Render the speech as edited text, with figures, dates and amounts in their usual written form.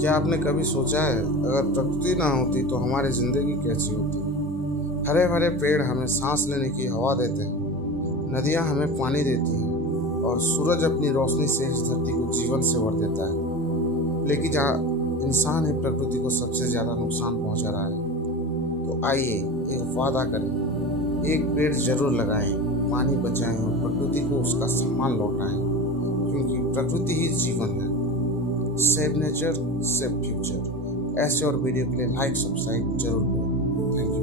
क्या आपने कभी सोचा है अगर प्रकृति ना होती तो हमारी जिंदगी कैसी होती? हरे भरे पेड़ हमें सांस लेने की हवा देते हैं, नदियां हमें पानी देती हैं और सूरज अपनी रोशनी से इस धरती को जीवन से भर देता है। लेकिन जहाँ इंसान ही प्रकृति को सबसे ज्यादा नुकसान पहुंचा रहा है। तो आइए एक वादा करें, एक पेड़ जरूर लगाएं, पानी बचाएं और प्रकृति को उसका सम्मान लौटाएं, क्योंकि प्रकृति ही जीवन है। Save nature, save future. ऐसे और वीडियो के लिए लाइक सब्सक्राइब जरूर करें। Thank you.